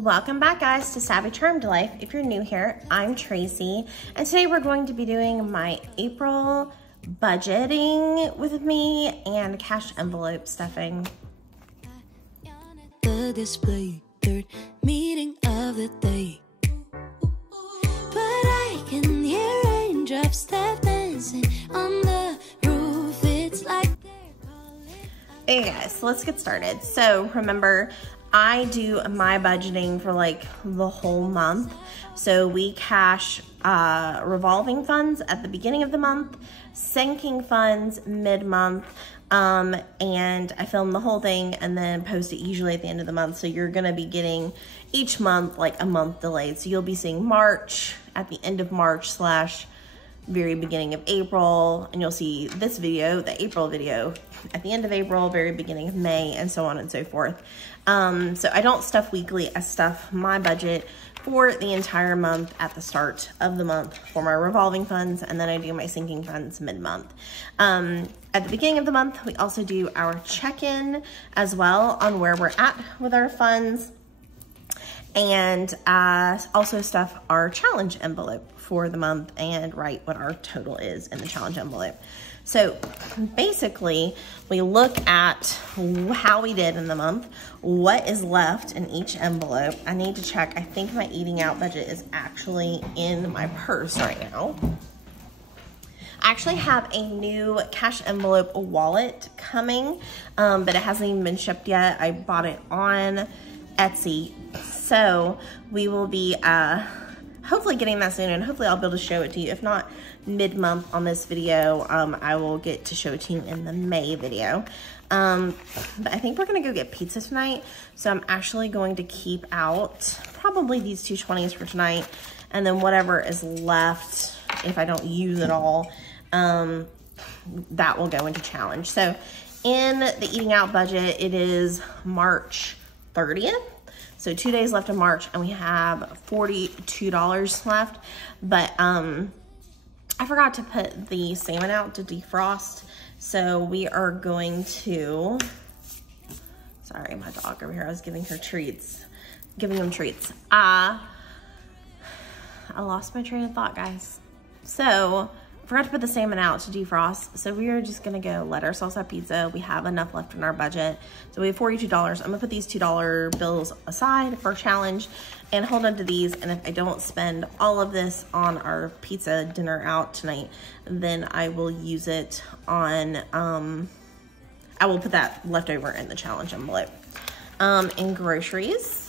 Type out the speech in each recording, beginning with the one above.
Welcome back, guys, to Savvy Charmed Life. If you're new here, I'm Tracy, and today we're going to be doing my April budgeting with me and cash envelope stuffing. The display, third meeting of the day, but I can hear raindrops tap dancing on the roof. It's like they're calling. Hey guys, so let's get started. So remember, I do my budgeting for like the whole month. So we cash revolving funds at the beginning of the month, sinking funds mid-month, and I film the whole thing and then post it usually at the end of the month. So you're gonna be getting each month like a month delayed. So you'll be seeing March at the end of March / very beginning of April, and you'll see this video, the April video, at the end of April, very beginning of May, and so on and so forth. So I don't stuff weekly, I stuff my budget for the entire month at the start of the month for my revolving funds, and then I do my sinking funds mid-month. At the beginning of the month, we also do our check-in as well on where we're at with our funds, and also stuff our challenge envelope for the month and write what our total is in the challenge envelope. So basically, we look at how we did in the month, what is left in each envelope. I need to check, I think my eating out budget is actually in my purse right now. I actually have a new cash envelope wallet coming, but it hasn't even been shipped yet. I bought it on Etsy. So we will be hopefully getting that soon, and hopefully I'll be able to show it to you. If not mid-month on this video, I will get to show it to you in the May video. But I think we're gonna go get pizza tonight. So I'm actually going to keep out probably these 220s for tonight, and then whatever is left, if I don't use it all, that will go into challenge. So in the eating out budget, it is March 30th. So 2 days left of March, and we have $42 left. But I forgot to put the salmon out to defrost. So we are going to, sorry, my dog over here, I was giving him treats. I lost my train of thought, guys. So I forgot to put the salmon out to defrost. So we are just gonna go let ourselves have pizza. We have enough left in our budget. So we have $42. I'm gonna put these $2 bills aside for challenge and hold on to these. And if I don't spend all of this on our pizza dinner out tonight, then I will use it on, I will put that leftover in the challenge envelope. In groceries,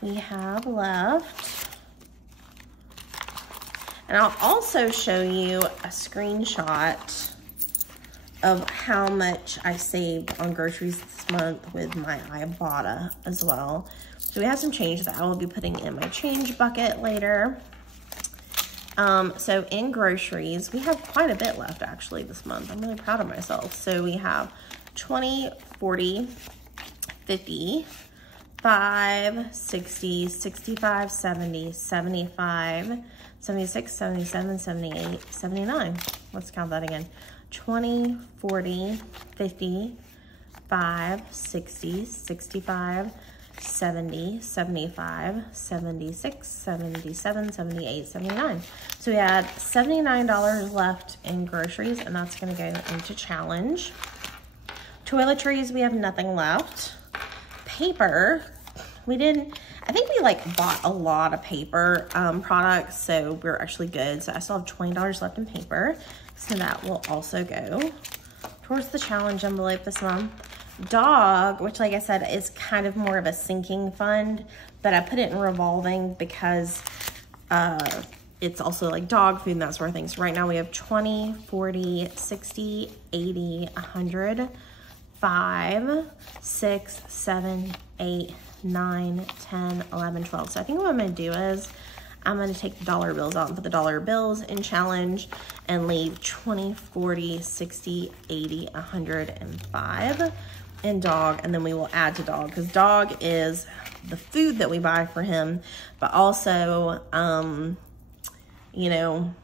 we have left, and I'll also show you a screenshot of how much I saved on groceries this month with my Ibotta as well. So we have some change that I will be putting in my change bucket later. So in groceries, we have quite a bit left actually this month. I'm really proud of myself. So we have 20, 40, 50, 5, 60, 65, 70, 75, 76, 77, 78, 79. Let's count that again. 20, 40, 50, 5, 60, 65, 70, 75, 76, 77, 78, 79. So we had $79 left in groceries, and that's gonna go into challenge. Toiletries, we have nothing left. Paper, we didn't, I think we like bought a lot of paper products, so we're actually good. So I still have $20 left in paper. So that will also go towards the challenge envelope this month. Dog, which like I said, is kind of more of a sinking fund, but I put it in revolving because it's also like dog food and that sort of thing. So right now we have 20, 40, 60, 80, 100, 5, 6, 7, 8, 9, 10, 11, 12. So I think what I'm gonna do is I'm gonna take the dollar bills out and put the dollar bills in challenge and leave 20, 40, 60, 80, 100, and 5 in dog, and then we will add to dog, because dog is the food that we buy for him, but also, you know,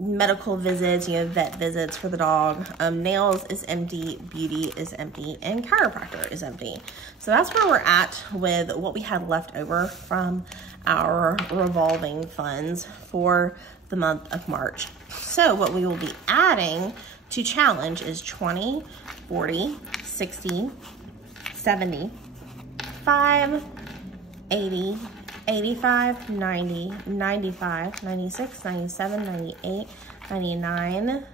medical visits, you know, vet visits for the dog. Nails is empty, beauty is empty, and chiropractor is empty. So that's where we're at with what we had left over from our revolving funds for the month of March. So what we will be adding to challenge is 20, 40, 60, 70, 5, 80, 85, 90, 95, 96, 97, 98, 99,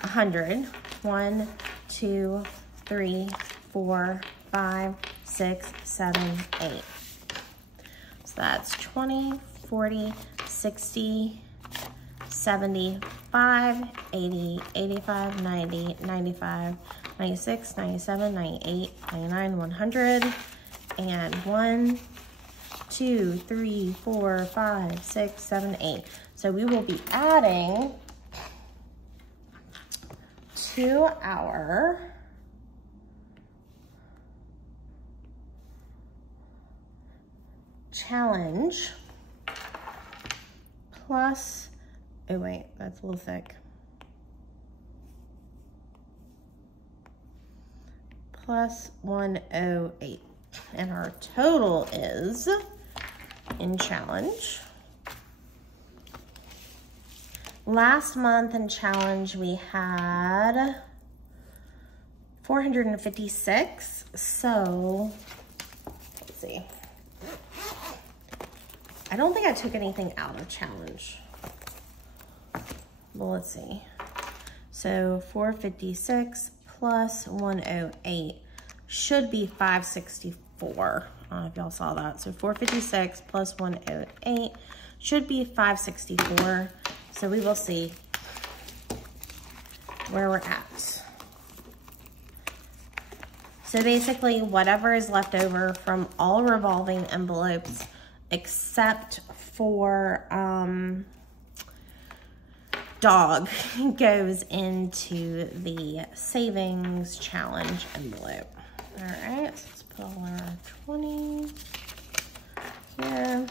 100, 1, 2, 3, 4, 5, 6, 7, 8. So that's 20, 40, 60, 75, 80, 85, 90, 95, 96, 97, 98, 99, 100, and 1, 2, 3, 4, 5, 6, 7, 8. So we will be adding to our challenge plus, oh wait, that's a little thick. Plus 108. And our total is, in challenge, last month in challenge we had 456. So let's see, I don't think I took anything out of challenge, but let's see. So 456 plus 108 should be 564. I don't know if y'all saw that. So 456 plus 108 should be 564. So we will see where we're at. So basically whatever is left over from all revolving envelopes except for dog goes into the savings challenge envelope. All right, so let's put all our 20 here,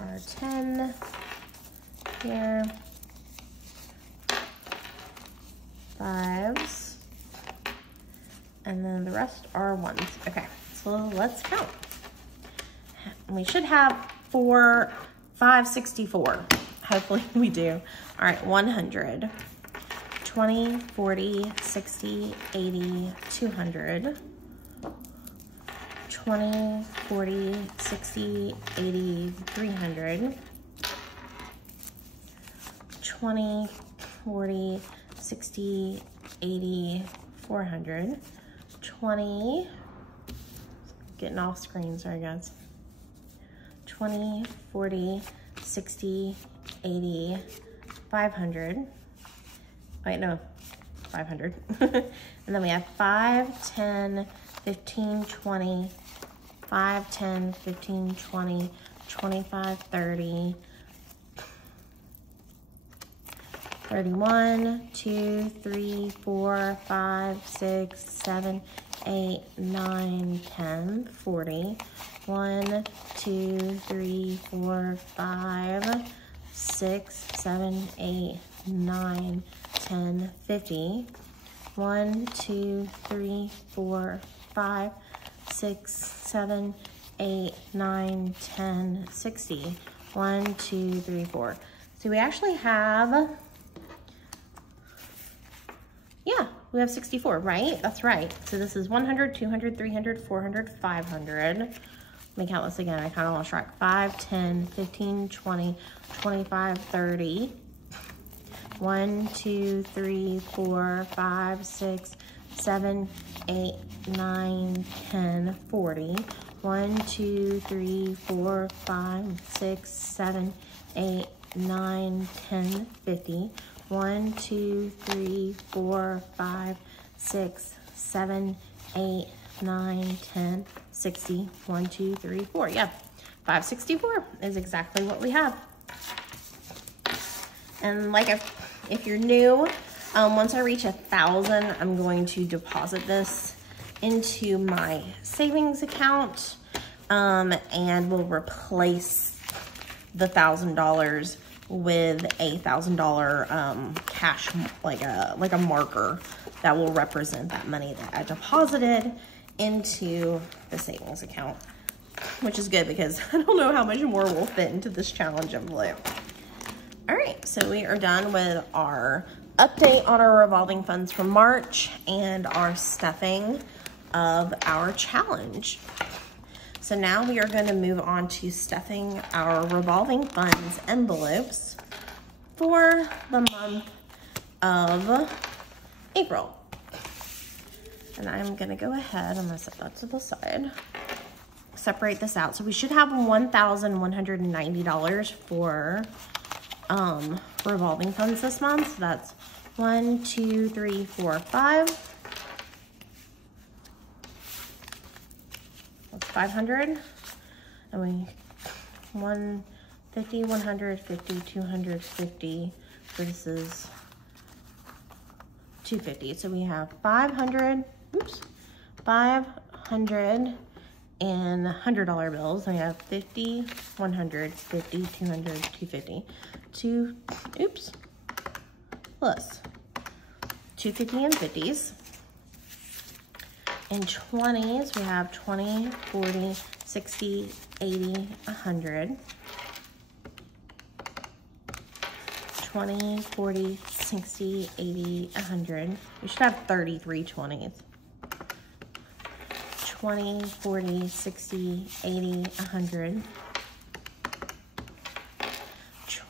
our 10 here, 5s, and then the rest are 1s. Okay, so let's count. And we should have 564. Hopefully we do. All right, 100. 20, 40, 60, 80, 200, 20, 40, 60, 80, 300, 20, 40, 60, 80, 400, 20, getting off screen, sorry guys, 20, 40, 60, 80, 500, wait, no, 500. And then we have 5, 10, 15, 20, 5, 10, 15, 20, 25, 30, 31, 2, 3, 4, 5, 6, 7, 8, 9, 10, 40, 1, 2, 3, 4, 5, 6, 7, 8, 9, 10, 50, 1, 2, 3, 4, 5, 6, 7, 8, 9, 10, 60, 1, 2, 3, 4. So we actually have, yeah, we have 64, right? That's right. So this is 100, 200, 300, 400, 500. Let me count this again. I kind of lost track. 5, 10, 15, 20, 25, 30. 1, 2, 3, 4, 5, 6, 7, 8, 9, 10, 40. 1, 2, 3, 4, 5, 6, 7, 8, 9, 10, 50. 1, 2, 3, 4, 5, 6, 7, 8, 9, 10, 60. 1, 2, 3, 4. Yeah, 564 is exactly what we have. And like if you're new, once I reach 1,000, I'm going to deposit this into my savings account, and we'll replace the $1,000 with a $1,000 cash, like a marker that will represent that money that I deposited into the savings account, which is good because I don't know how much more will fit into this challenge envelope. All right, so we are done with our update on our revolving funds from March and our stuffing of our challenge. So now we are going to move on to stuffing our revolving funds envelopes for the month of April. And I'm going to go ahead, I'm going to set that to the side, separate this out. So we should have $1,190 for revolving funds this month. So that's 1, 2, 3, 4, 5. That's 500. And we 150, 150, 250. So this is 250. So we have 500. Oops. 500 and $100 bills. We have 50, 100, 50, 200, 250. Oops. Plus 250 and 50s. And 20s, we have 20, 40, 60, 80, 100. 20, 40, 60, 80, 100. We should have 33 20s. 20, 40, 60, 80, 100.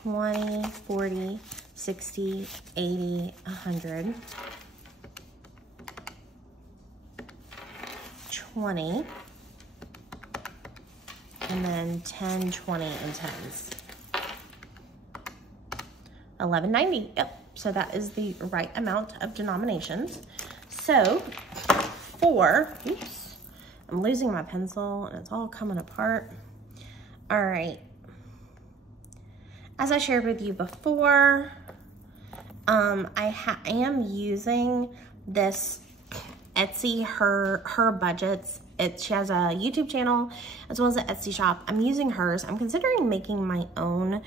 20, 40, 60, 80, 100. 20. And then 10, 20, and 10s. 1190. Yep. So that is the right amount of denominations. So oops, I'm losing my pencil and it's all coming apart. All right. As I shared with you before, I am using this Etsy, her budgets. She has a YouTube channel as well as an Etsy shop. I'm using hers. I'm considering making my own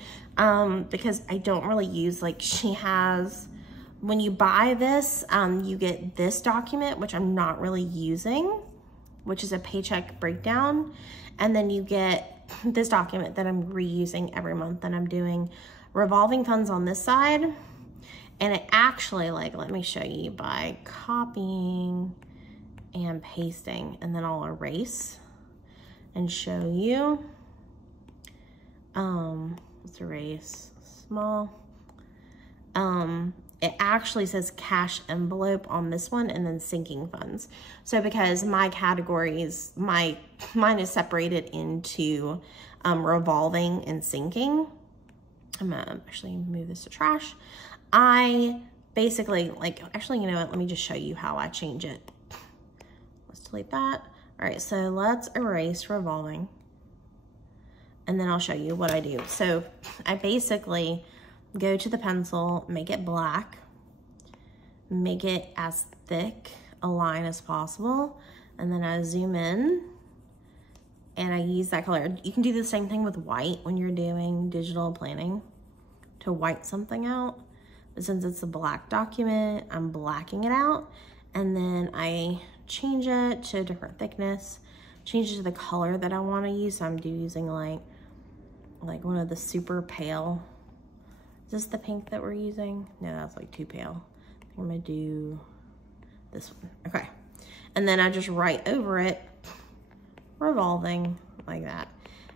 because I don't really use, like, she has, when you buy this, you get this document, which I'm not really using, which is a paycheck breakdown. And then you get this document that I'm reusing every month, and I'm doing revolving funds on this side. And it actually, like, let me show you by copying and pasting, and then I'll erase and show you. Let's erase small. It actually says cash envelope on this one, and then sinking funds. So because my categories, mine is separated into revolving and sinking. I'm gonna actually move this to trash. I basically, like, actually, you know what? Let me just show you how I change it. Let's delete that. All right, so let's erase revolving. And then I'll show you what I do. So I basically go to the pencil, make it black, make it as thick a line as possible, and then I zoom in and I use that color. You can do the same thing with white when you're doing digital planning to white something out. But since it's a black document, I'm blacking it out, and then I change it to a different thickness, change it to the color that I want to use. So I'm using like one of the super pale. Is this the pink that we're using? No, that's like too pale. I think I'm gonna do this one. Okay. And then I just write over it, revolving, like that.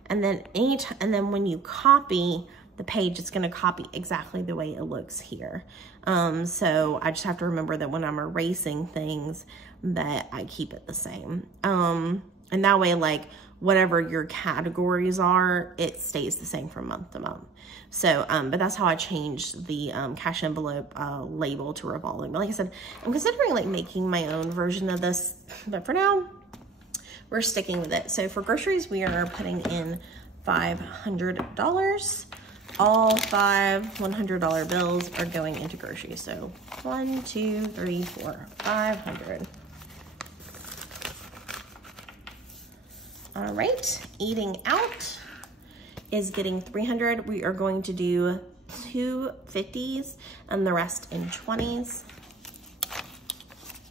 And then when you copy the page, it's gonna copy exactly the way it looks here. So I just have to remember that when I'm erasing things that I keep it the same. And that way, like, whatever your categories are, it stays the same from month to month. So, but that's how I changed the cash envelope label to revolving. But like I said, I'm considering, like, making my own version of this, but for now, we're sticking with it. So for groceries, we are putting in $500. All 5 $100 bills are going into groceries. So 1, 2, 3, 4, 500. All right, eating out is getting 300. We are going to do 2 50s and the rest in 20s.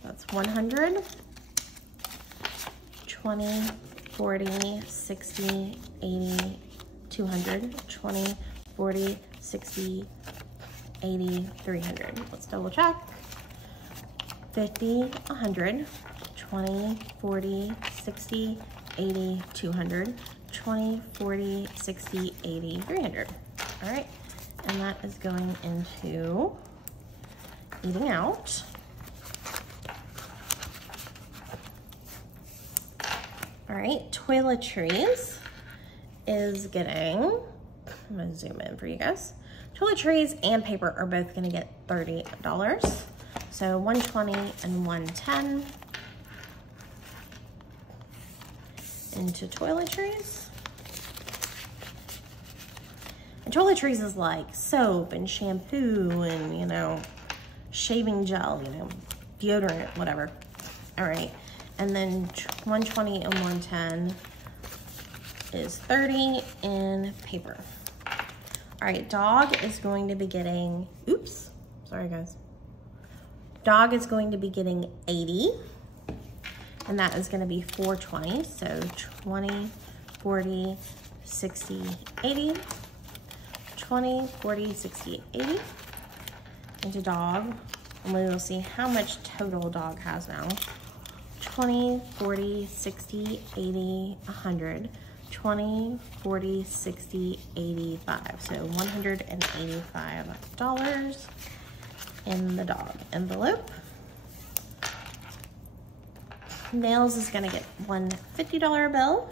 That's 100, 20, 40, 60, 80, 200, 20, 40, 60, 80, 300. Let's double check. 50, 100, 20, 40, 60, 80, 200, 20, 40, 60, 80, 300. All right, and that is going into eating out. All right, toiletries is getting, I'm gonna zoom in for you guys. Toiletries and paper are both gonna get $30. So 120 and 110 into toiletries. And toiletries is like soap and shampoo and, you know, shaving gel, you know, deodorant, whatever. All right, and then 120 and 110 is 30 in paper. All right, dog is going to be getting, oops, sorry guys. Dog is going to be getting 80, and that is gonna be 420. So 20, 40, 60, 80, 20, 40, 60, 80 into dog. And we will see how much total dog has now. 20, 40, 60, 80, 100, 20, 40, 60, 85. So $185 in the dog envelope. Nails is gonna get one $50 bill.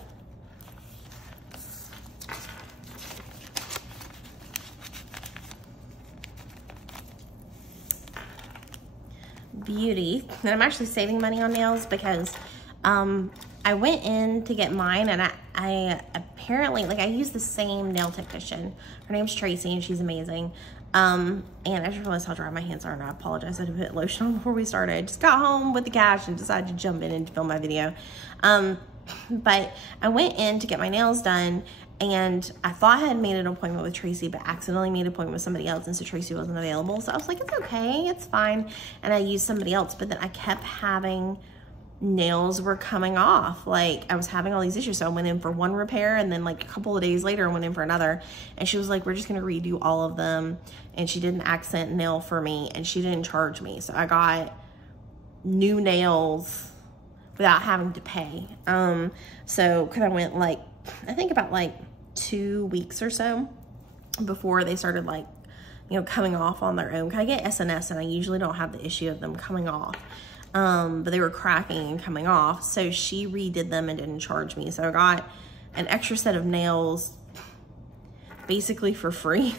Beauty, and I'm actually saving money on nails because I went in to get mine, and I apparently, like, I use the same nail technician. Her name's Tracy, and she's amazing. And I just realized how dry my hands are, and I apologize. I had to put lotion on before we started. I just got home with the cash and decided to jump in and film my video. But I went in to get my nails done, and I thought I had made an appointment with Tracy, but accidentally made an appointment with somebody else, and so Tracy wasn't available. So I was like, it's okay, it's fine. And I used somebody else, but then I kept having nails were coming off. Like, I was having all these issues. So I went in for one repair, and then like a couple of days later I went in for another, and she was like, we're just gonna redo all of them. And she did an accent nail for me, and she didn't charge me. So I got new nails without having to pay. So cause I went like, I think about like 2 weeks or so before they started, like, you know, coming off on their own. Cause I get SNS, and I usually don't have the issue of them coming off. But they were cracking and coming off, so she redid them and didn't charge me. So I got an extra set of nails basically for free.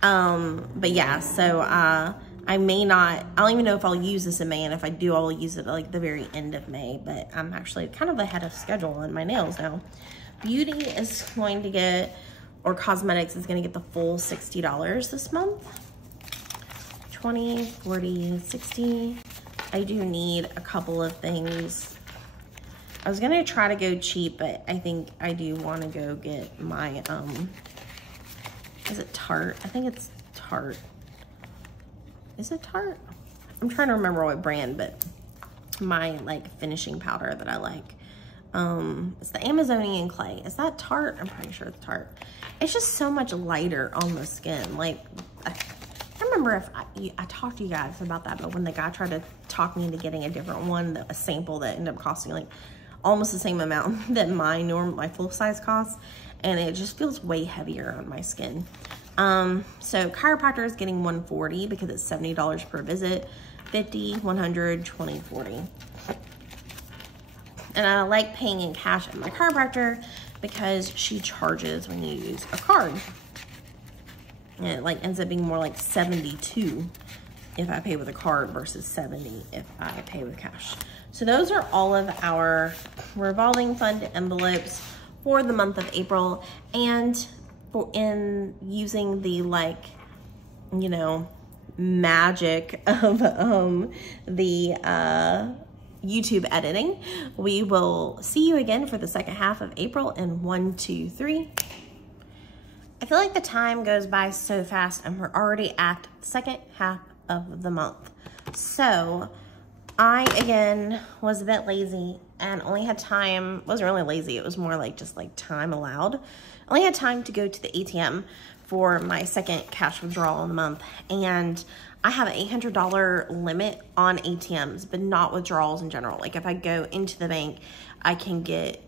But yeah, so I may not, I don't even know if I'll use this in May, and if I do, I'll use it like the very end of May, but I'm actually kind of ahead of schedule on my nails now. Beauty is going to get, or cosmetics is going to get the full $60 this month. 20, 40, 60. I do need a couple of things. I was gonna try to go cheap, but I think I do want to go get my, is it Tarte? I think it's Tarte. Is it Tarte? I'm trying to remember what brand, but my like finishing powder that I like. It's the Amazonian clay. Is that Tarte? I'm pretty sure it's Tarte. It's just so much lighter on the skin. Like, I remember if I talked to you guys about that, but when the guy tried to talk me into getting a different one, a sample that ended up costing like almost the same amount that my full size costs, and it just feels way heavier on my skin. So chiropractor is getting $140 because it's $70 per visit, 50, 100, 20, 40. And I like paying in cash at my chiropractor because she charges when you use a card. And it like ends up being more like 72 if I pay with a card versus 70 if I pay with cash. So those are all of our revolving fund envelopes for the month of April. And in using the, like, you know, magic of the YouTube editing, we will see you again for the second half of April in 1, 2, 3. I feel like the time goes by so fast and we're already at the second half of the month. So I, again, was a bit lazy and only had time, wasn't really lazy, it was more like just like time allowed. Only had time to go to the ATM for my second cash withdrawal in the month. And I have an $800 limit on ATMs, but not withdrawals in general. Like if I go into the bank, I can get,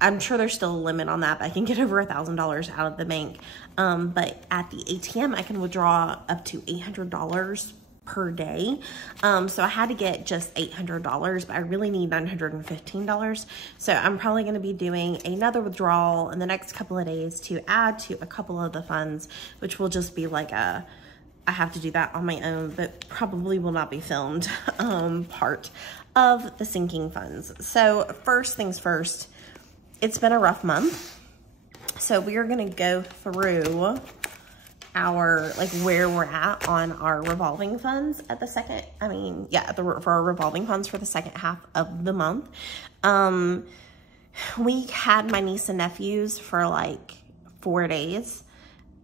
I'm sure there's still a limit on that, but I can get over $1,000 out of the bank. But at the ATM, I can withdraw up to $800 per day. So I had to get just $800, but I really need $915. So I'm probably going to be doing another withdrawal in the next couple of days to add to a couple of the funds, which will just be like I have to do that on my own, but probably will not be filmed part of the sinking funds. So first things first, it's been a rough month. So we are going to go through our, like where we're at on our revolving funds at the second, for our revolving funds for the second half of the month. We had my niece and nephews for like 4 days,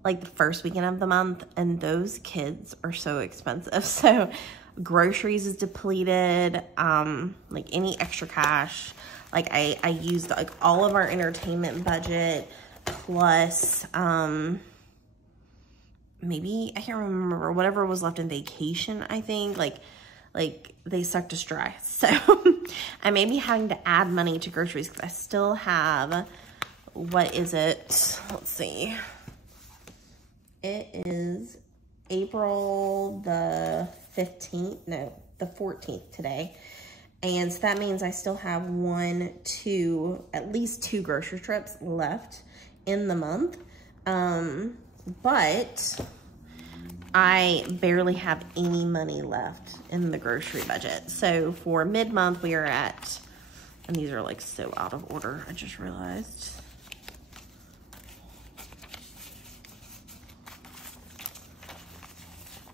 like the first weekend of the month, and those kids are so expensive. So groceries is depleted, like any extra cash. Like I used like all of our entertainment budget plus, maybe, I can't remember, whatever was left in vacation, I think, like they sucked us dry. So I may be having to add money to groceries because I still have, what is it? Let's see. It is April the 15th, no, the 14th today. And so that means I still have at least two grocery trips left in the month. But I barely have any money left in the grocery budget. So for mid-month, we are at, and these are like so out of order, I just realized.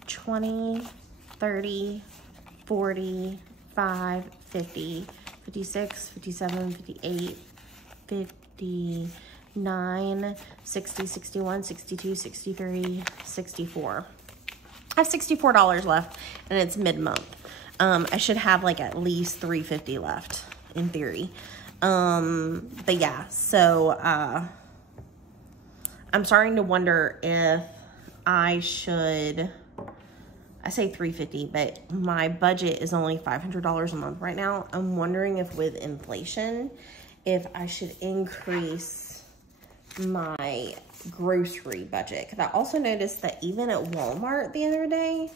$20, $30, $40, $5, $50, $56, $57, $58, $59, $60, $61, $62, $63, $64. I have $64 left and it's mid-month. I should have like at least $350 left in theory. But yeah, so I'm starting to wonder if I should, I say $350, but my budget is only $500 a month right now. I'm wondering if with inflation, if I should increase my grocery budget. Because I also noticed that even at Walmart the other day,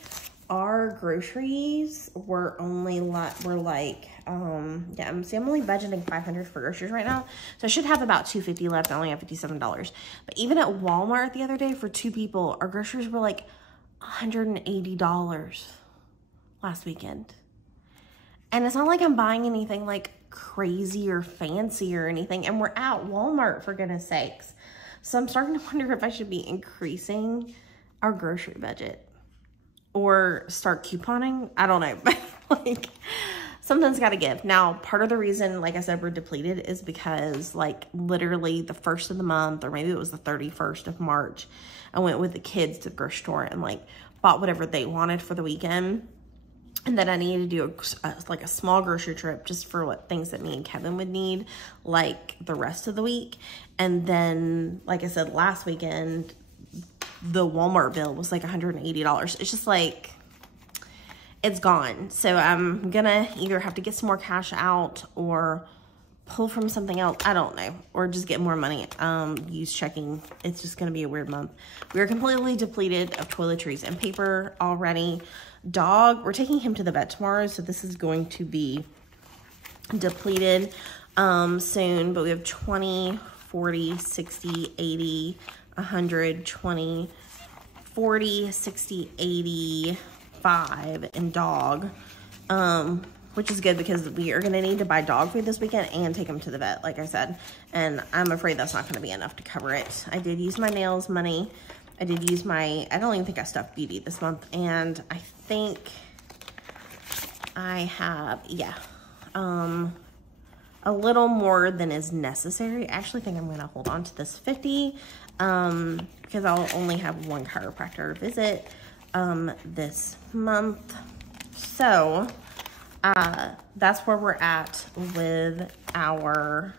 our groceries were only I'm only budgeting $500 for groceries right now. So I should have about $250 left. I only have $57. But even at Walmart the other day for 2 people, our groceries were like $180 last weekend. And it's not like I'm buying anything like crazy or fancy or anything. And we're at Walmart, for goodness sakes. So I'm starting to wonder if I should be increasing our grocery budget or start couponing. I don't know, but like something's got to give. Now, part of the reason, like I said, we're depleted is because like literally the first of the month, or maybe it was the 31st of March, I went with the kids to the grocery store and like bought whatever they wanted for the weekend. And then I needed to do like a small grocery trip just for what things that me and Kevin would need like the rest of the week. And then, like I said, last weekend, the Walmart bill was like $180. It's just like, it's gone. So I'm gonna either have to get some more cash out or pull from something else. I don't know. Or just get more money, use checking. It's just gonna be a weird month. We are completely depleted of toiletries and paper already. Dog, we're taking him to the vet tomorrow, so this is going to be depleted soon. But we have 20, 40, 60, 80, 100, 20, 40, 60, 85 in dog, which is good because we are going to need to buy dog food this weekend and take him to the vet, like I said. And I'm afraid that's not going to be enough to cover it. I did use my nails money. I did use my, I don't even think I stuffed Beauty this month. And I think I have, yeah, a little more than is necessary. I actually think I'm going to hold on to this 50 because I'll only have one chiropractor visit this month. So that's where we're at with our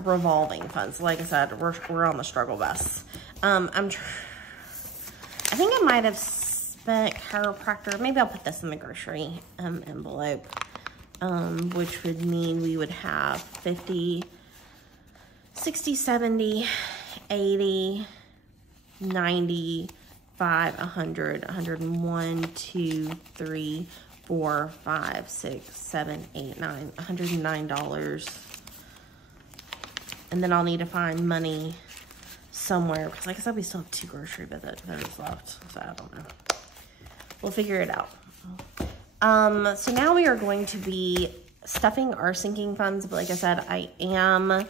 revolving funds. Like I said, we're on the struggle bus. I think I might have spent chiropractor. Maybe I'll put this in the grocery envelope, which would mean we would have 50, 60, 70, 80, 95, 100, 101, 2, 3, 4, 5, 6, 7, 8, 9, $109. And then I'll need to find money somewhere, because like I said, we still have 2 grocery visits left, so I don't know. We'll figure it out. So now we are going to be stuffing our sinking funds, but like I said, I am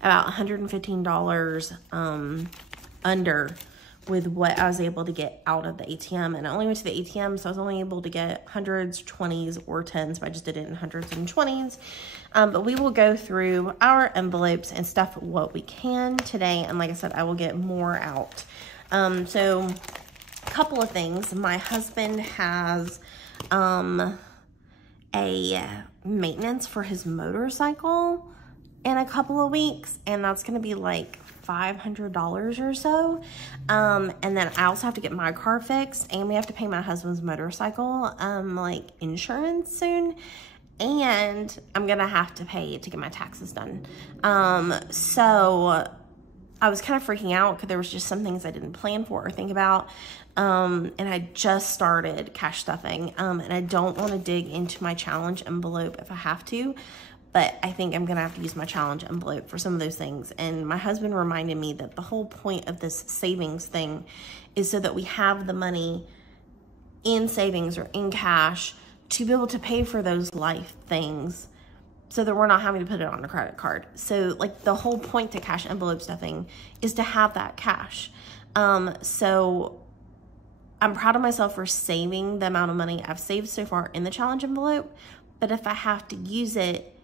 about $115 under with what I was able to get out of the ATM. And I only went to the ATM, so I was only able to get hundreds, 20s, or 10s, but I just did it in hundreds and 20s. But we will go through our envelopes and stuff what we can today. And like I said, I will get more out. So a couple of things. My husband has a maintenance for his motorcycle in a couple of weeks, and that's going to be like $500 or so. And then I also have to get my car fixed, and we have to pay my husband's motorcycle like insurance soon, and I'm gonna have to pay to get my taxes done. So I was kind of freaking out because there was just some things I didn't plan for or think about. And I just started cash stuffing, and I don't want to dig into my challenge envelope if I have to, but I think I'm gonna have to use my challenge envelope for some of those things. And my husband reminded me that the whole point of this savings thing is so that we have the money in savings or in cash to be able to pay for those life things, so that we're not having to put it on a credit card. So like the whole point to cash envelope stuffing is to have that cash. So I'm proud of myself for saving the amount of money I've saved so far in the challenge envelope, but if I have to use it,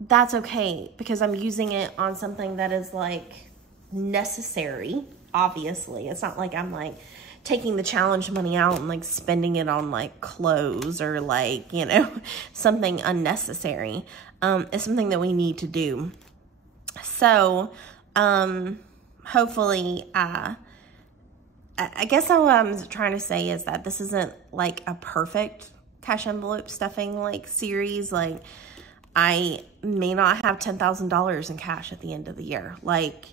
that's okay, because I'm using it on something that is like necessary. Obviously, it's not like I'm like taking the challenge money out and like spending it on like clothes or like, you know, something unnecessary. It's something that we need to do. So hopefully, I guess what I'm trying to say is that this isn't like a perfect cash envelope stuffing like series. Like, I may not have $10,000 in cash at the end of the year. Like,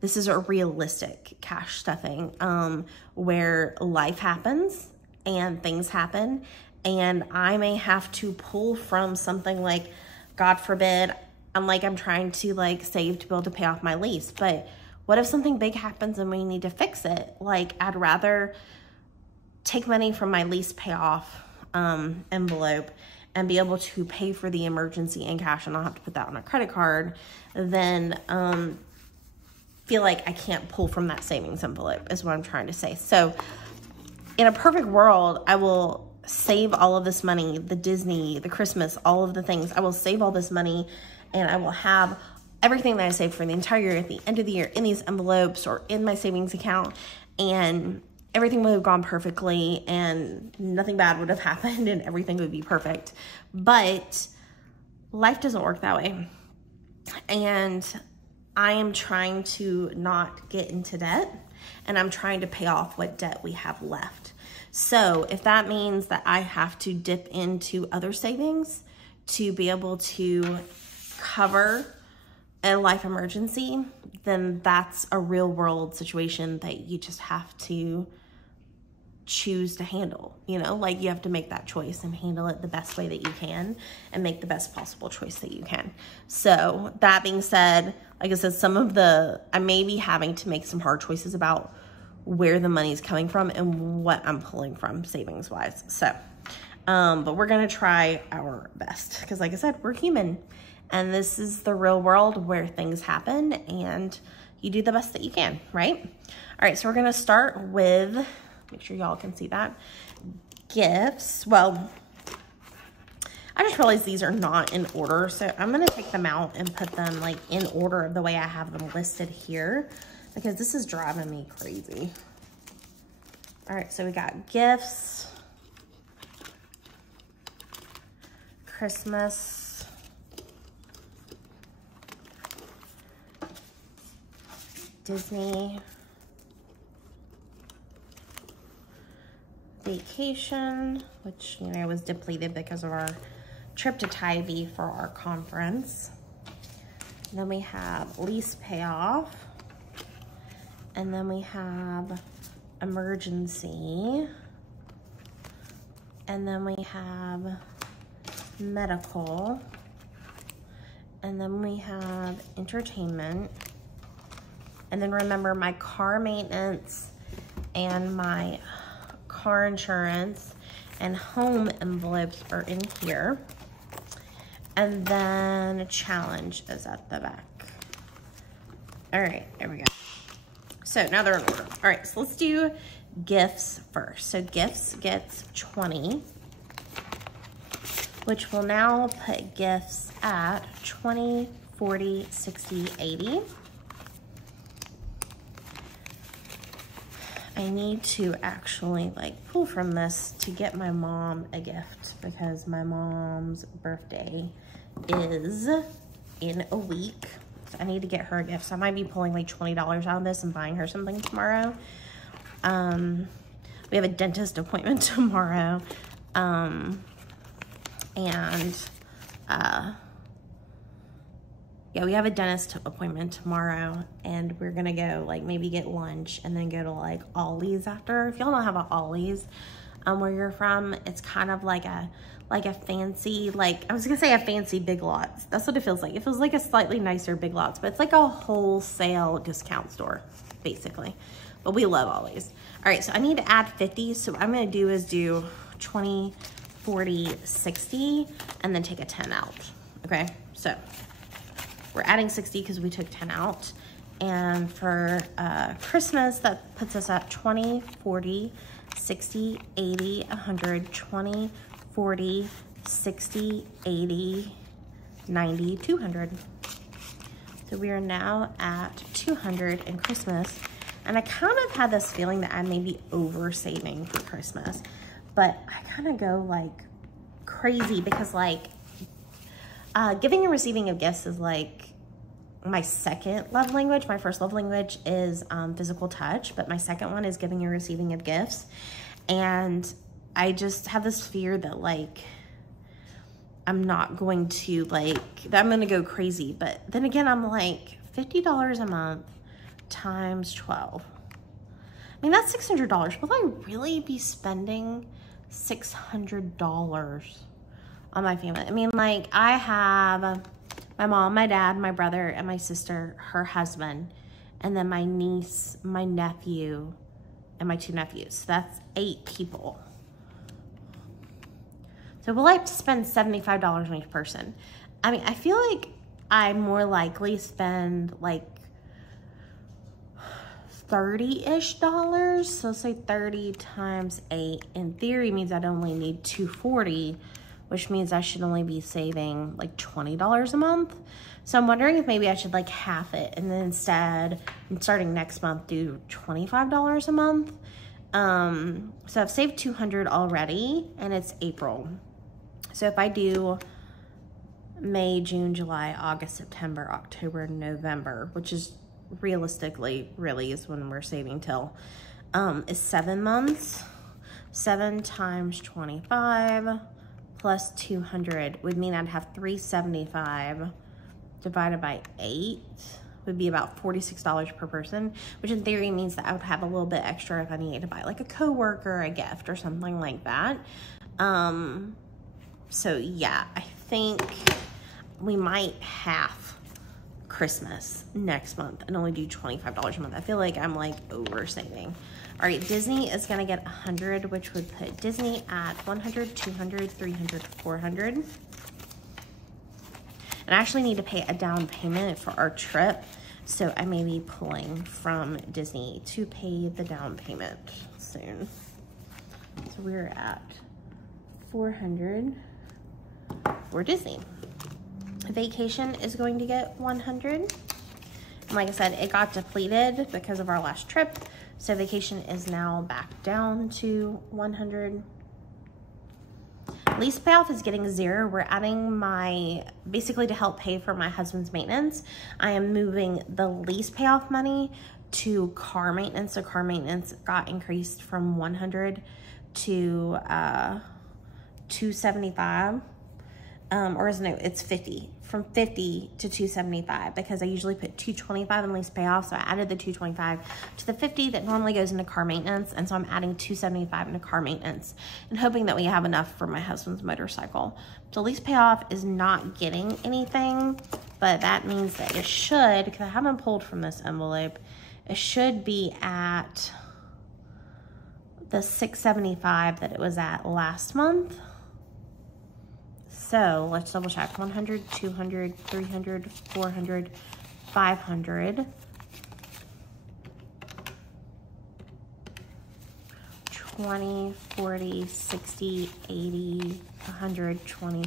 this is a realistic cash stuffing where life happens and things happen, and I may have to pull from something like, God forbid, I'm trying to like save to be able to pay off my lease. But what if something big happens and we need to fix it? Like, I'd rather take money from my lease payoff envelope and be able to pay for the emergency in cash and not have to put that on a credit card than feel like I can't pull from that savings envelope, is what I'm trying to say. So in a perfect world, I will save all of this money, the Disney, the Christmas, all of the things. I will save all this money, and I will have everything that I saved for the entire year at the end of the year in these envelopes or in my savings account, and everything would have gone perfectly and nothing bad would have happened and everything would be perfect. But life doesn't work that way. And I am trying to not get into debt, and I'm trying to pay off what debt we have left. So if that means that I have to dip into other savings to be able to cover a life emergency, then that's a real world situation that you just have to choose to handle. You know, like, you have to make that choice and handle it the best way that you can and make the best possible choice that you can. So that being said, like I said, I may be having to make some hard choices about where the money is coming from and what I'm pulling from savings wise. So, but we're going to try our best, because like I said, we're human, and this is the real world where things happen and you do the best that you can, right? All right, so we're going to start with, make sure y'all can see that, gifts. Well, I just realized these are not in order, so I'm going to take them out and put them like in order of the way I have them listed here, because this is driving me crazy. All right, so we got gifts, Christmas, Disney, vacation, which, you know, was depleted because of our trip to Tybee for our conference. And then we have lease payoff. And then we have emergency. And then we have medical. And then we have entertainment. And then remember, my car maintenance and my car insurance and home envelopes are in here. And then a challenge is at the back. All right, there we go. So now they're in order. All right, so let's do gifts first. So gifts gets 20, which will now put gifts at 20, 40, 60, 80. I need to actually like pull from this to get my mom a gift because my mom's birthday is in a week. So I need to get her a gift. So I might be pulling like $20 out of this and buying her something tomorrow. We have a dentist appointment tomorrow. Yeah, we have a dentist appointment tomorrow and we're gonna go like maybe get lunch and then go to like Ollie's after. If y'all don't have a Ollie's where you're from, it's kind of like a fancy, like I was gonna say a fancy Big Lots. That's what it feels like. It feels like a slightly nicer Big Lots, but it's like a wholesale discount store basically. But we love Ollie's. All right, so I need to add 50. So what I'm gonna do is do 20, 40, 60, and then take a 10 out, okay? So we're adding 60 because we took 10 out. And for Christmas, that puts us at 20, 40, 60, 80, 100, 20, 40, 60, 80, 90, 200. So we are now at 200 in Christmas. And I kind of had this feeling that I may be over saving for Christmas, but I kind of go like crazy because like giving and receiving of gifts is like my second love language. My first love language is physical touch, but my second one is giving and receiving of gifts. And I just have this fear that like, I'm not going to like, that I'm going to go crazy. But then again, I'm like $50 a month times 12. I mean, that's $600. Will I really be spending $600 on my family? I mean, like I have my mom, my dad, my brother, and my sister, her husband, and then my niece, my nephew, and my 2 nephews. That's 8 people. So will I spend $75 on each person? I mean, I feel like I more likely spend like $30-ish. So say 30 times 8 in theory means I'd only need 240, which means I should only be saving like $20 a month. So I'm wondering if maybe I should like half it and then instead, starting next month, do $25 a month. So I've saved $200 already and it's April. So if I do May, June, July, August, September, October, November, which is realistically really is when we're saving till, is 7 months. 7 times 25 plus 200 would mean I'd have $375 divided by 8 would be about $46 per person, which in theory means that I would have a little bit extra if I needed to buy like a coworker a gift or something like that. So yeah, I think we might half Christmas next month and only do $25 a month. I feel like I'm like over saving. All right, Disney is gonna get 100, which would put Disney at 100, 200, 300, 400. And I actually need to pay a down payment for our trip, so I may be pulling from Disney to pay the down payment soon. So we're at 400 for Disney. Vacation is going to get 100. And like I said, it got depleted because of our last trip. So vacation is now back down to 100. Lease payoff is getting 0. We're adding basically to help pay for my husband's maintenance, I am moving the lease payoff money to car maintenance. So car maintenance got increased from 100 to 275. It's 50. From 50 to 275 because I usually put 225 in lease payoff. So I added the 225 to the 50 that normally goes into car maintenance. And so I'm adding 275 into car maintenance and hoping that we have enough for my husband's motorcycle. So lease payoff is not getting anything, but that means that it should, because I haven't pulled from this envelope, it should be at the 675 that it was at last month. So let's double check. 100, 200, 300, 400, 500, 20, 40, 60, 80, 100, 20,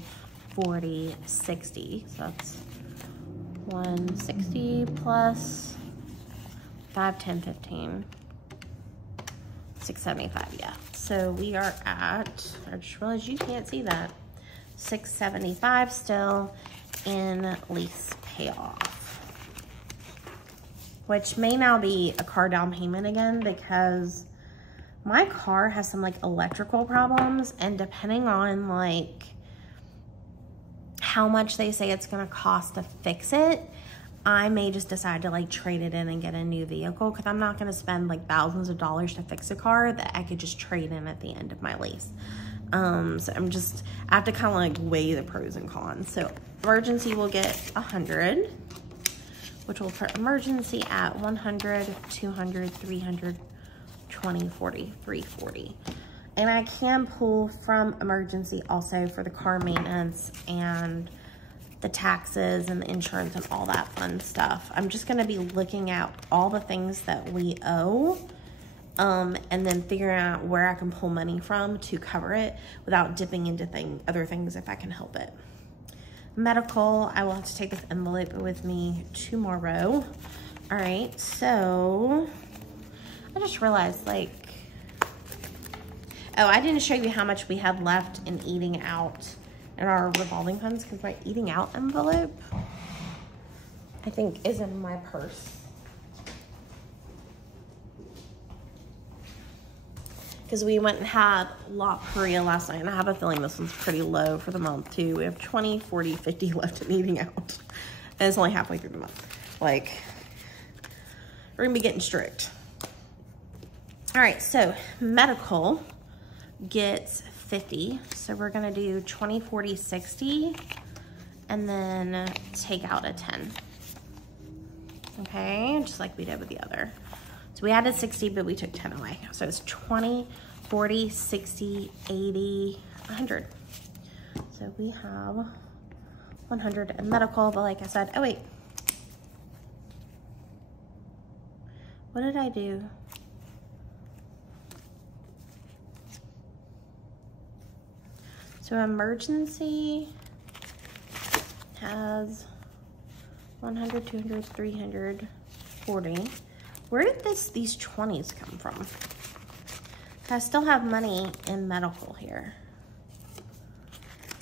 40, 60. So that's 160 plus 5, 10, 15, 675, yeah. So we are at, I just realized you can't see that, 675 still in lease payoff, which may now be a car down payment again because my car has some like electrical problems, and depending on like how much they say it's gonna cost to fix it, I may just decide to like trade it in and get a new vehicle, because I'm not gonna spend like thousands of dollars to fix a car that I could just trade in at the end of my lease. So I have to kind of like weigh the pros and cons. So emergency will get 100, which will put emergency at 100, 200, 300, 20, 40, 340. And I can pull from emergency also for the car maintenance and the taxes and the insurance and all that fun stuff. I'm just going to be looking at all the things that we owe, and then figuring out where I can pull money from to cover it without dipping into other things if I can help it. Medical, I will have to take this envelope with me tomorrow. All right, so I just realized, like, oh, I didn't show you how much we had left in eating out in our revolving funds, because my eating out envelope, I think, is in my purse. Because we went and had La Paria last night, and I have a feeling this one's pretty low for the month too. We have 20, 40, 50 left in eating out. And it's only halfway through the month. Like, we're gonna be getting strict. All right, so medical gets 50. So we're gonna do 20, 40, 60, and then take out a 10. Okay, just like we did with the other. So we added 60, but we took 10 away. So it's 20, 40, 60, 80, 100. So we have 100 in medical, but like I said, oh wait. What did I do? So emergency has 100, 200, 300, 40. Where did these 20s come from? I still have money in medical here.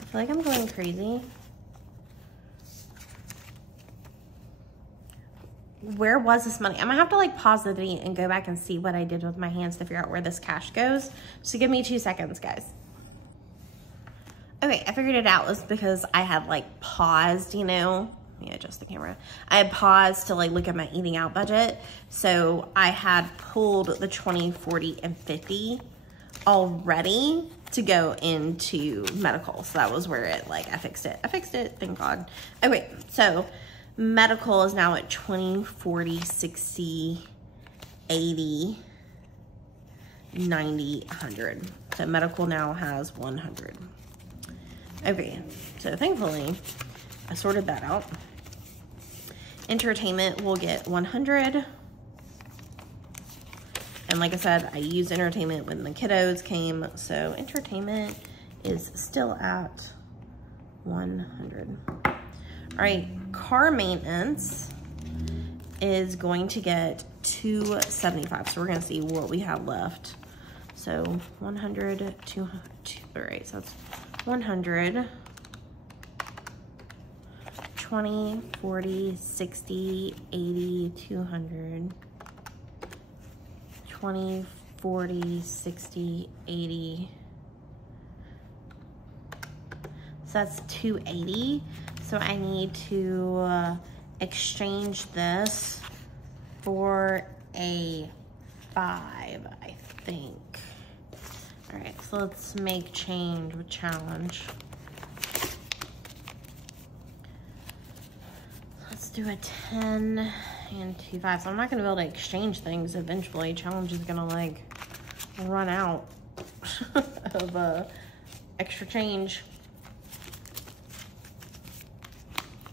I feel like I'm going crazy. Where was this money? I'm gonna have to like pause the video and go back and see what I did with my hands to figure out where this cash goes. So give me 2 seconds, guys. Okay, I figured it out. It was because I had like paused, you know. Let me adjust the camera. I had paused to like look at my eating out budget. So I had pulled the 20, 40, and 50 already to go into medical. So that was where it, like, I fixed it. I fixed it, thank God. Okay, so medical is now at 20, 40, 60, 80, 90, 100. So medical now has 100. Okay, so thankfully I sorted that out. Entertainment will get 100. And like I said, I used entertainment when the kiddos came, so entertainment is still at 100. All right, car maintenance is going to get $275. So we're gonna see what we have left. So 100, 200, all right, so that's 100, 20, 40, 60, 80, 200, 20, 40, 60, 80. So that's 280. So I need to exchange this for a 5, I think. All right, so let's make change with challenge. Let's do a 10 and 2 5. So I'm not gonna be able to exchange things eventually. Challenge is gonna like run out of extra change.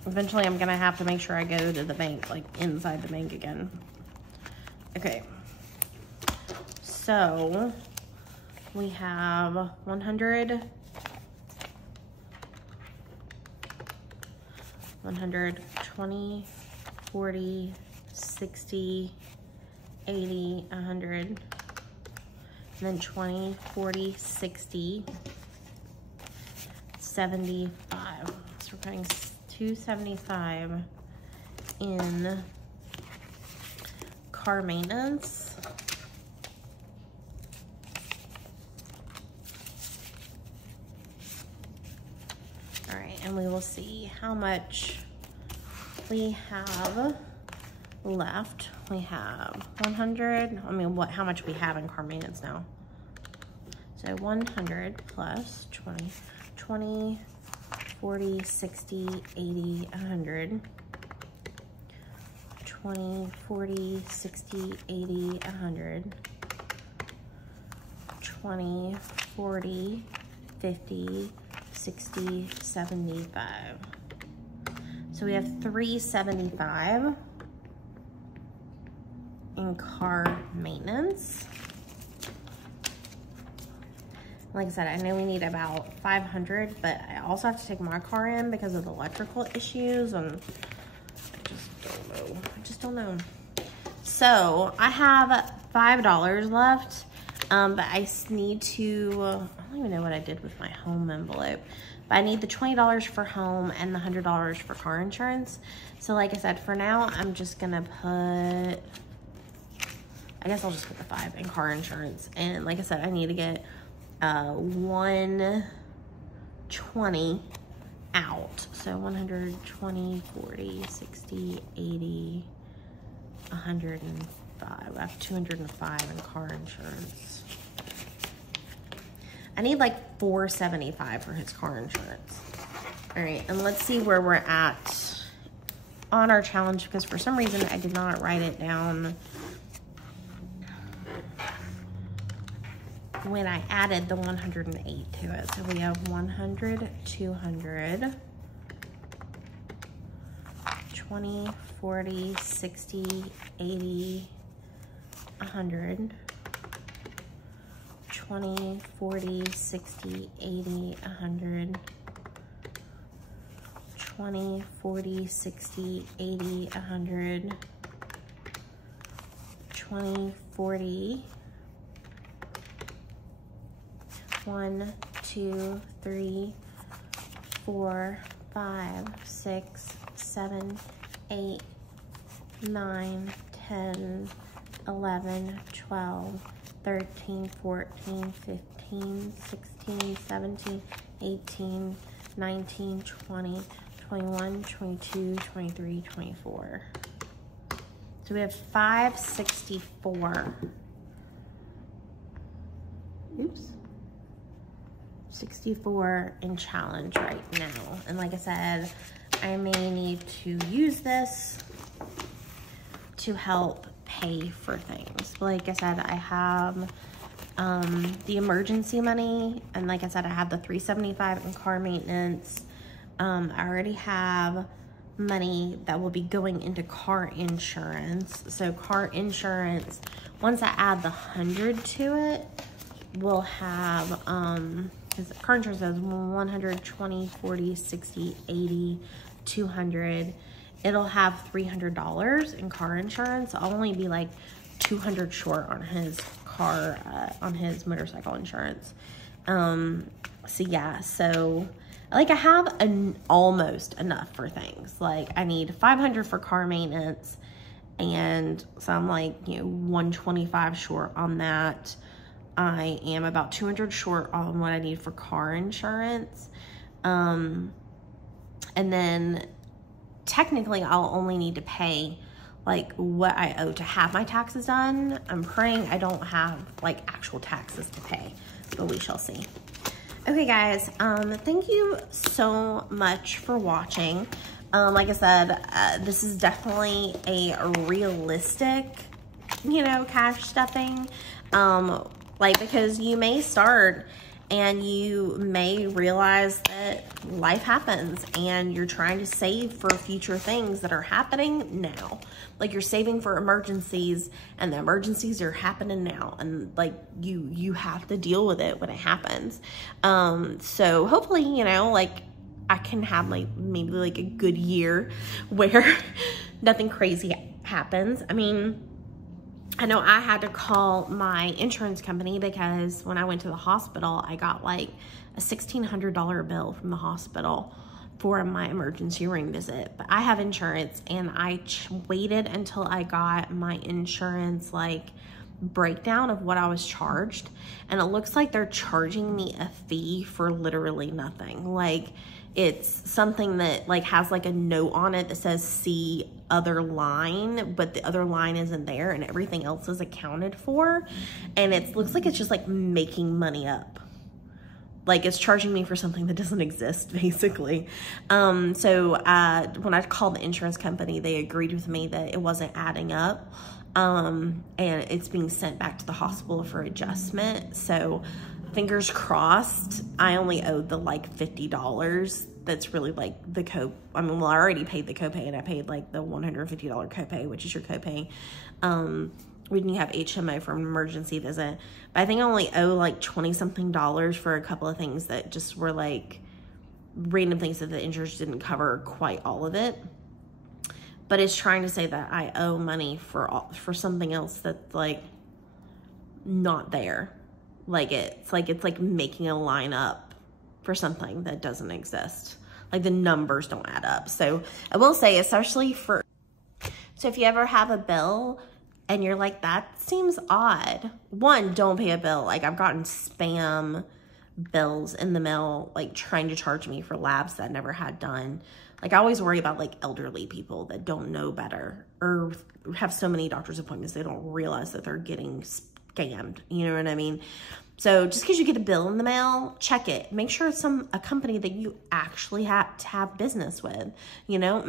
Eventually I'm gonna have to make sure I go to the bank, like inside the bank again. Okay, so we have 100, 120, 40, 60, 80, 100, and then 20, 40, 60, 75. So we're putting 275 in car maintenance. All right, and we will see how much we have left. We have 100, I mean, how much we have in car maintenance now. So 100 plus 20, 20, 40, 60, 80, 100, 20, 40, 60, 80, 100, 20, 40, 50, 60, 75. So we have 375 in car maintenance. Like I said, I know we need about 500, but I also have to take my car in because of the electrical issues, and I just don't know. So I have $5 left, but I need to, I don't even know what I did with my home envelope, but I need the $20 for home and the $100 for car insurance. So like I said, for now, I'm just gonna put, I guess I'll just put the 5 in car insurance. And like I said, I need to get 120 out. So 120, 40, 60, 80, 105. I have 205 in car insurance. I need like 475 for his car insurance. All right, and let's see where we're at on our challenge, because for some reason I did not write it down when I added the 108 to it. So we have 100, 200, 20, 40, 60, 80, 100, 20, 40, 60, 80, 100, 20, 40, 60, 80, 100, 20, 40, 1, 2, 3, 4, 5, 6, 7, 8, 9, 10, 11, 12, 13, 14, 15, 16, 17, 18, 19, 20, 21, 22, 23, 24. So we have 564. Oops. 64 in challenge right now. And like I said, I may need to use this to help pay for things. Like I said, I have the emergency money, and like I said, I have the 375 in car maintenance. I already have money that will be going into car insurance. So car insurance, once I add the 100 to it, we'll have, because car insurance has 120, 40, 60, 80, 200, it'll have $300 in car insurance. I'll only be like $200 short on his car, on his motorcycle insurance. So yeah, so like I have almost enough for things. Like I need $500 for car maintenance, and so I'm like, you know, $125 short on that. I am about $200 short on what I need for car insurance. And then technically I'll only need to pay like what I owe to have my taxes done. I'm praying I don't have like actual taxes to pay, but we shall see. Okay guys, thank you so much for watching. Like I said, this is definitely a realistic, you know, cash stuffing. Like, because you may start and you may realize that life happens and you're trying to save for future things that are happening now. Like you're saving for emergencies, and the emergencies are happening now, and like you have to deal with it when it happens. So hopefully, you know, like I can have like maybe like a good year where nothing crazy happens. I mean, I know I had to call my insurance company because when I went to the hospital, I got like a $1,600 bill from the hospital for my emergency room visit. But I have insurance, and I waited until I got my insurance like breakdown of what I was charged, and it looks like they're charging me a fee for literally nothing. Like it's something that like has like a note on it that says see other line, but the other line isn't there and everything else is accounted for, and it looks like it's just like making money up. Like it's charging me for something that doesn't exist, basically. So when I called the insurance company, they agreed with me that it wasn't adding up, and it's being sent back to the hospital for adjustment. So fingers crossed. I only owed the like $50. That's really like the I mean, well, I already paid the copay, and I paid like the $150 copay, which is your copay when you have HMO for an emergency visit. But I think I only owe like 20 something dollars for a couple of things that just were like random things that the insurance didn't cover quite all of it. But it's trying to say that I owe money for something else that's like not there. Like it's like making a line up for something that doesn't exist. Like the numbers don't add up. So I will say, especially so if you ever have a bill and you're like, that seems odd. One, don't pay a bill. Like I've gotten spam bills in the mail, like trying to charge me for labs that I never had done. Like I always worry about like elderly people that don't know better or have so many doctor's appointments they don't realize that they're getting scammed. You know what I mean? So just because you get a bill in the mail, check it. Make sure it's a company that you actually have to have business with. You know,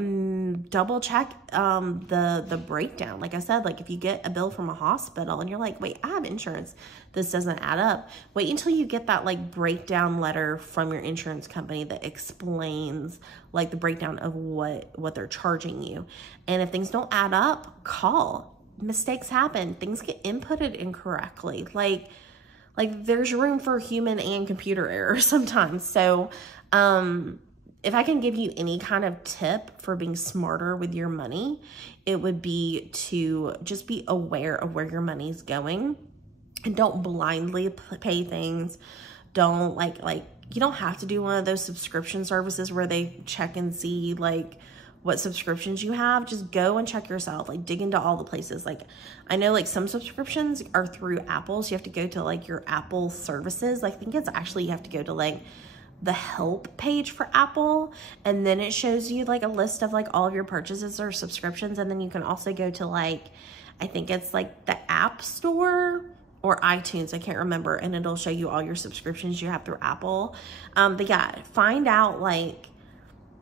double check the breakdown. Like I said, like if you get a bill from a hospital and you're like, wait, I have insurance, this doesn't add up. Wait until you get that like breakdown letter from your insurance company that explains like the breakdown of what they're charging you. And if things don't add up, call. Mistakes happen. Things get inputted incorrectly. Like there's room for human and computer error sometimes. So if I can give you any kind of tip for being smarter with your money, it would be to just be aware of where your money's going, and don't blindly pay things. Don't like you don't have to do one of those subscription services where they check and see like what subscriptions you have. Just go and check yourself, like dig into all the places. Like I know like some subscriptions are through Apple, so you have to go to like your Apple services. I think it's actually, you have to go to like the help page for Apple, and then it shows you like a list of like all of your purchases or subscriptions. And then you can also go to like, I think it's like the App Store or iTunes, I can't remember, and it'll show you all your subscriptions you have through Apple. But yeah, find out like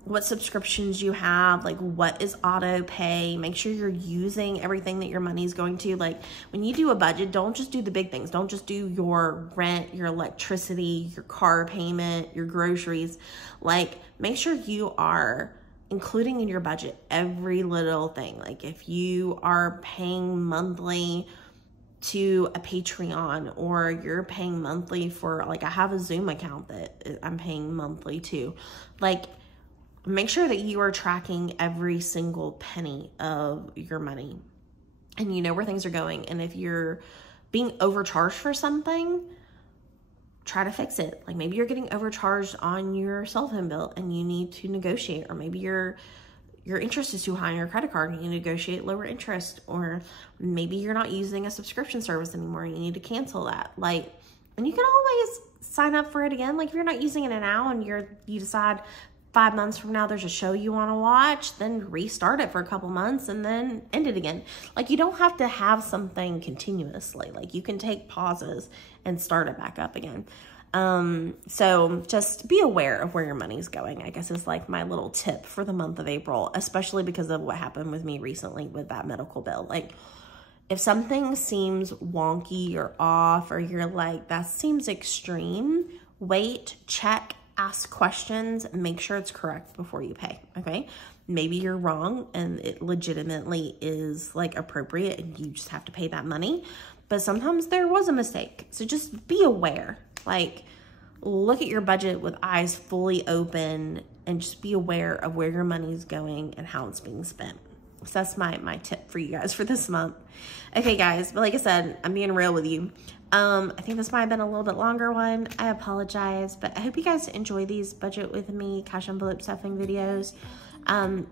what subscriptions you have, like what is auto pay. Make sure you're using everything that your money is going to. Like when you do a budget, don't just do the big things. Don't just do your rent, your electricity, your car payment, your groceries. Like make sure you are including in your budget every little thing. Like if you are paying monthly to a Patreon, or you're paying monthly for, like I have a Zoom account that I'm paying monthly to, like make sure that you are tracking every single penny of your money and you know where things are going. And if you're being overcharged for something, try to fix it. Like maybe you're getting overcharged on your cell phone bill and you need to negotiate, or maybe your interest is too high on your credit card and you negotiate lower interest, or maybe you're not using a subscription service anymore and you need to cancel that. Like, and you can always sign up for it again. Like if you're not using it now and you decide 5 months from now there's a show you want to watch, then restart it for a couple months and then end it again. Like you don't have to have something continuously. Like you can take pauses and start it back up again. So just be aware of where your money's going, I guess is like my little tip for the month of April, especially because of what happened with me recently with that medical bill. Like if something seems wonky or off, or you're like, that seems extreme, wait, check, ask questions, make sure it's correct before you pay, okay? Maybe you're wrong and it legitimately is like appropriate and you just have to pay that money, but sometimes there was a mistake. So just be aware, like look at your budget with eyes fully open and just be aware of where your money's going and how it's being spent. So that's my tip for you guys for this month. Okay guys, but like I said, I'm being real with you. I think this might have been a little bit longer one. I apologize, but I hope you guys enjoy these budget with me cash envelope stuffing videos.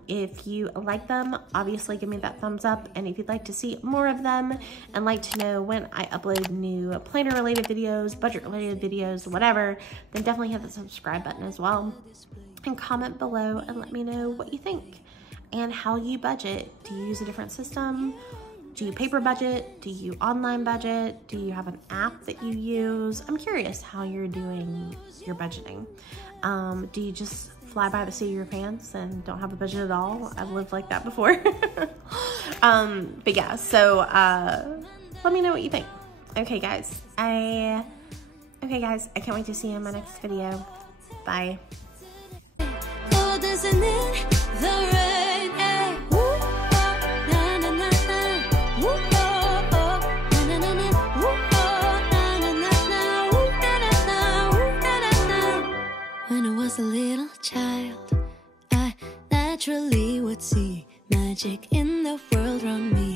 If you like them, obviously give me that thumbs up. And if you'd like to see more of them and like to know when I upload new planner related videos, budget related videos, whatever, then definitely hit the subscribe button as well. And comment below and let me know what you think and how you budget. Do you use a different system? Do you paper budget? Do you online budget? Do you have an app that you use? I'm curious how you're doing your budgeting. Do you just fly by the seat of your pants and don't have a budget at all? I've lived like that before. But yeah, so let me know what you think. Okay guys, I can't wait to see you in my next video. Bye. When I was a little child, I naturally would see magic in the world around me.